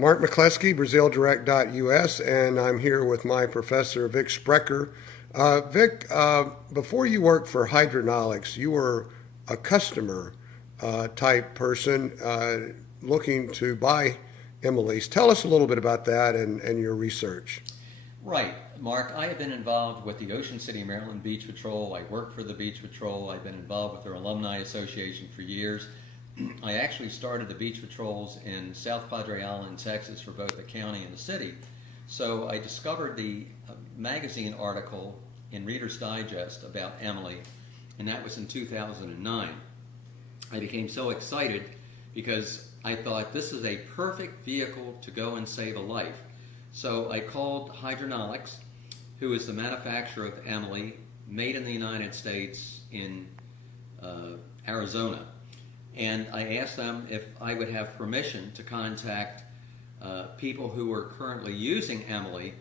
Mark McCleskey, BrazilDirect.us, and I'm here with my professor, Vic Sprecher. Vic, before you worked for Hydronolics, you were a customer type person looking to buy Emily's. Tell us a little bit about that and your research. Right, Mark. I have been involved with the Ocean City, Maryland Beach Patrol. I work for the Beach Patrol. I've been involved with their alumni association for years. I actually started the beach patrols in South Padre Island, Texas, for both the county and the city. So I discovered the magazine article in Reader's Digest about Emily, and that was in 2009. I became so excited because I thought this is a perfect vehicle to go and save a life. So I called Hydronolics, who is the manufacturer of Emily, made in the United States in Arizona. And I asked them if I would have permission to contact people who are currently using Emily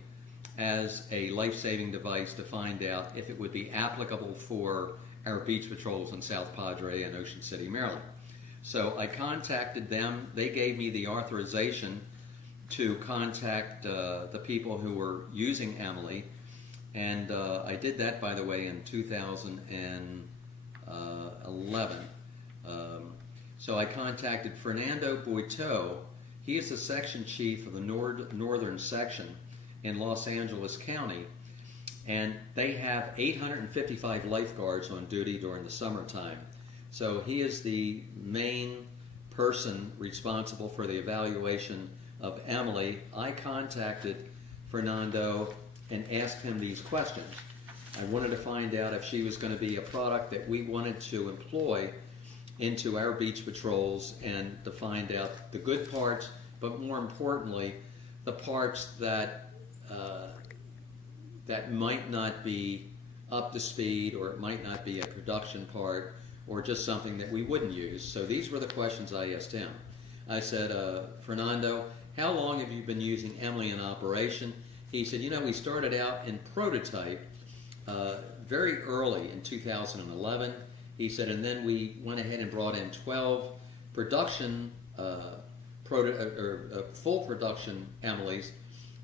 as a life-saving device to find out if it would be applicable for our beach patrols in South Padre and Ocean City, Maryland. So I contacted them. They gave me the authorization to contact the people who were using Emily. And I did that, by the way, in 2011. So I contacted Fernando Boiteau. He is the section chief of the northern section in Los Angeles County, and they have 855 lifeguards on duty during the summertime. So he is the main person responsible for the evaluation of Emily. I contacted Fernando and asked him these questions. I wanted to find out if she was going to be a product that we wanted to employ into our beach patrols, and to find out the good parts, but more importantly, the parts that that might not be up to speed, or it might not be a production part, or just something that we wouldn't use. So these were the questions I asked him. I said, Fernando, how long have you been using Emily in operation? He said, we started out in prototype very early in 2011. He said, and then we went ahead and brought in 12 production, full production Emily's.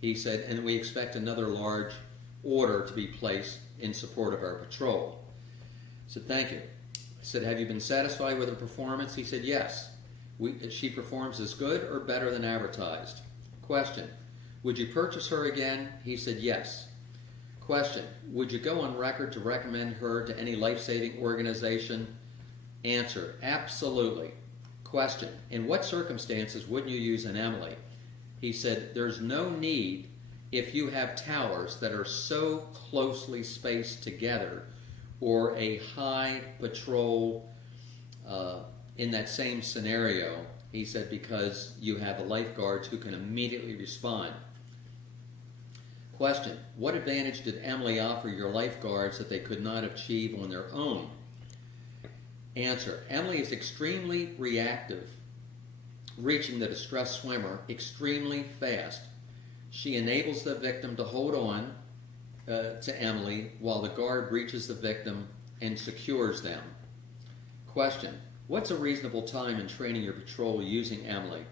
He said, and we expect another large order to be placed in support of our patrol. I said, thank you. I said, have you been satisfied with her performance? He said, yes. She performs as good or better than advertised. Question, would you purchase her again? He said, yes. Question, would you go on record to recommend her to any life-saving organization? Answer, absolutely. Question, in what circumstances wouldn't you use an Emily? He said, there's no need if you have towers that are so closely spaced together, or a high patrol in that same scenario. He said, because you have the lifeguards who can immediately respond. Question, what advantage did Emily offer your lifeguards that they could not achieve on their own? Answer, Emily is extremely reactive, reaching the distressed swimmer extremely fast. She enables the victim to hold on to Emily while the guard reaches the victim and secures them. Question, what's a reasonable time in training your patrol using Emily?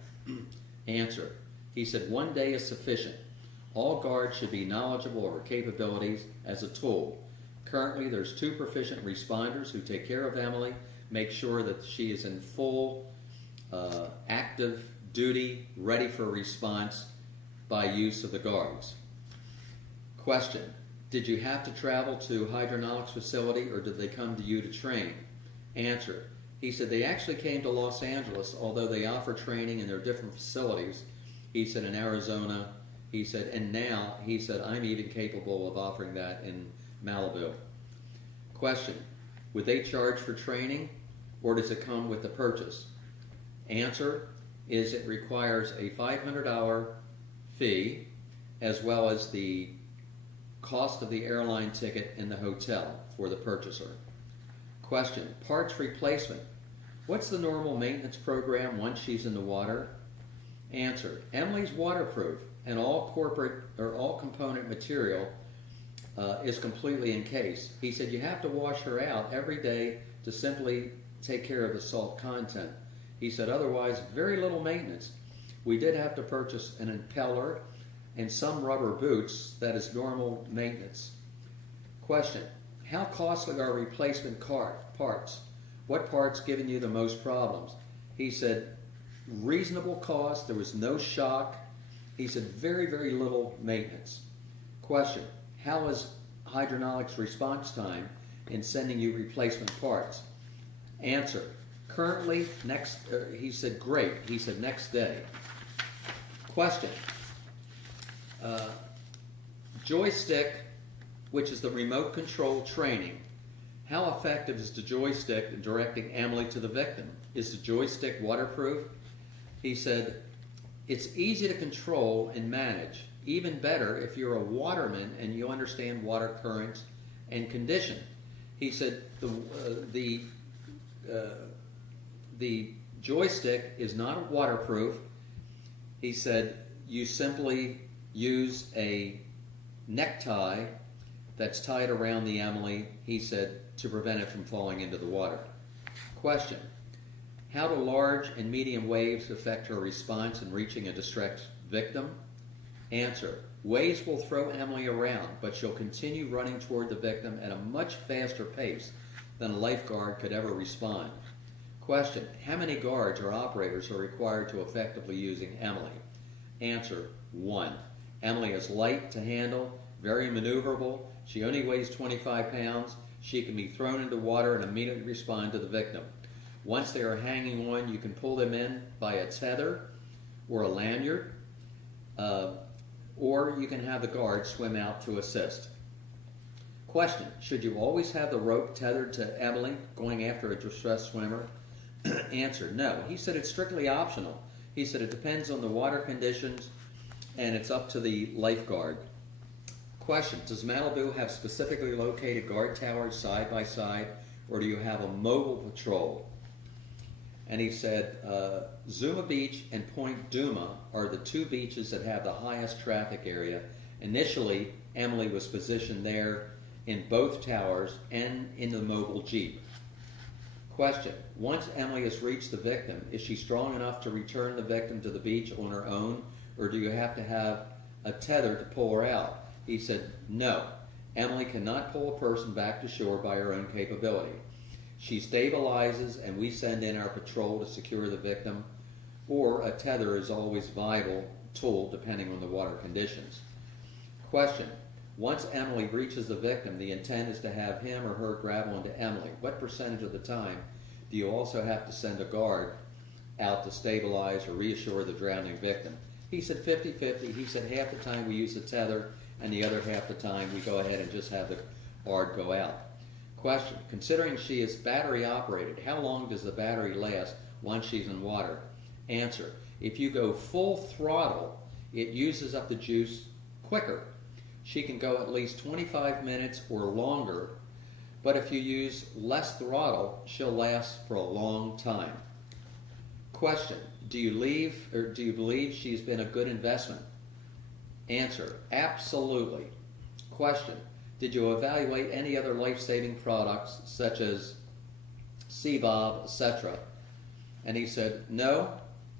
Answer, he said, 1 day is sufficient. All guards should be knowledgeable of her capabilities as a tool. Currently, there's 2 proficient responders who take care of Emily, make sure that she is in full active duty, ready for response by use of the guards. Question, did you have to travel to Hydronolics facility, or did they come to you to train? Answer, he said they actually came to Los Angeles, although they offer training in their different facilities. He said in Arizona. He said, and now, he said, I'm even capable of offering that in Malibu. Question, would they charge for training, or does it come with the purchase? Answer is it requires a $500 fee, as well as the cost of the airline ticket and the hotel for the purchaser. Question, parts replacement. What's the normal maintenance program once she's in the water? Answer, Emily's waterproof, and all component material is completely encased. He said you have to wash her out every day to simply take care of the salt content. He said otherwise very little maintenance. We did have to purchase an impeller and some rubber boots. That is normal maintenance. Question: how costly are replacement parts? What parts giving you the most problems? He said, reasonable cost. There was no shock. He said, very, very little maintenance. Question: how is Hydronaulics' response time in sending you replacement parts? Answer: currently, he said, great. He said, next day. Question: joystick, which is the remote control training. How effective is the joystick in directing Emily to the victim? Is the joystick waterproof? He said, it's easy to control and manage. Even better if you're a waterman and you understand water currents and condition. He said, the joystick is not waterproof. He said, you simply use a necktie that's tied around the Emily, he said, to prevent it from falling into the water. Question: how do large and medium waves affect her response in reaching a distressed victim? Answer: waves will throw Emily around, but she'll continue running toward the victim at a much faster pace than a lifeguard could ever respond. Question: how many guards or operators are required to effectively using Emily? Answer: 1. Emily is light to handle, very maneuverable. She only weighs 25 pounds. She can be thrown into water and immediately respond to the victim. Once they are hanging on, you can pull them in by a tether or a lanyard, or you can have the guard swim out to assist. Question: should you always have the rope tethered to Emily going after a distressed swimmer? Answer: no. He said it's strictly optional. He said it depends on the water conditions and it's up to the lifeguard. Question: does Malibu have specifically located guard towers side by side, or do you have a mobile patrol? And he said, Zuma Beach and Point Duma are the two beaches that have the highest traffic area. Initially, Emily was positioned there in both towers and in the mobile Jeep. Question: once Emily has reached the victim, is she strong enough to return the victim to the beach on her own, or do you have to have a tether to pull her out? He said, no. Emily cannot pull a person back to shore by her own capability. She stabilizes and we send in our patrol to secure the victim, or a tether is always a viable tool depending on the water conditions. Question: once Emily reaches the victim, the intent is to have him or her grab onto Emily. What percentage of the time do you also have to send a guard out to stabilize or reassure the drowning victim? He said 50-50. He said half the time we use a tether and the other half the time we go ahead and just have the guard go out. Question: considering she is battery operated, how long does the battery last once she's in water? Answer: if you go full throttle, it uses up the juice quicker. She can go at least 25 minutes or longer, but if you use less throttle, she'll last for a long time. Question: do you believe she's been a good investment? Answer: absolutely. Question: did you evaluate any other life-saving products such as CBOB, etc.? And he said, no.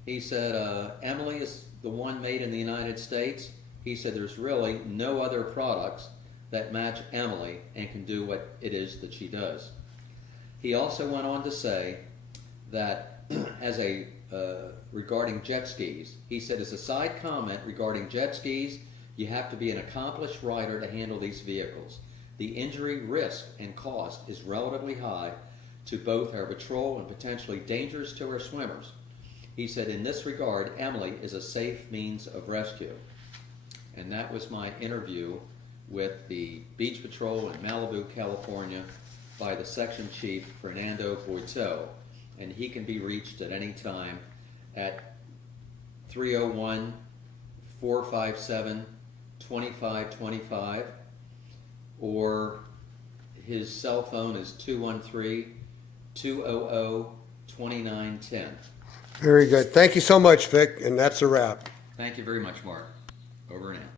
He said, Emily is the one made in the United States. He said there's really no other products that match Emily and can do what it is that she does. He also went on to say that regarding jet skis, he said, as a side comment regarding jet skis, you have to be an accomplished rider to handle these vehicles. The injury risk and cost is relatively high to both our patrol and potentially dangerous to our swimmers. He said, in this regard, Emily is a safe means of rescue. And that was my interview with the Beach Patrol in Malibu, California by the Section Chief, Fernando Boito. And he can be reached at any time at 301-457-2525, or his cell phone is 213-200-2910. Very good. Thank you so much, Vic, and that's a wrap. Thank you very much, Mark. Over and out.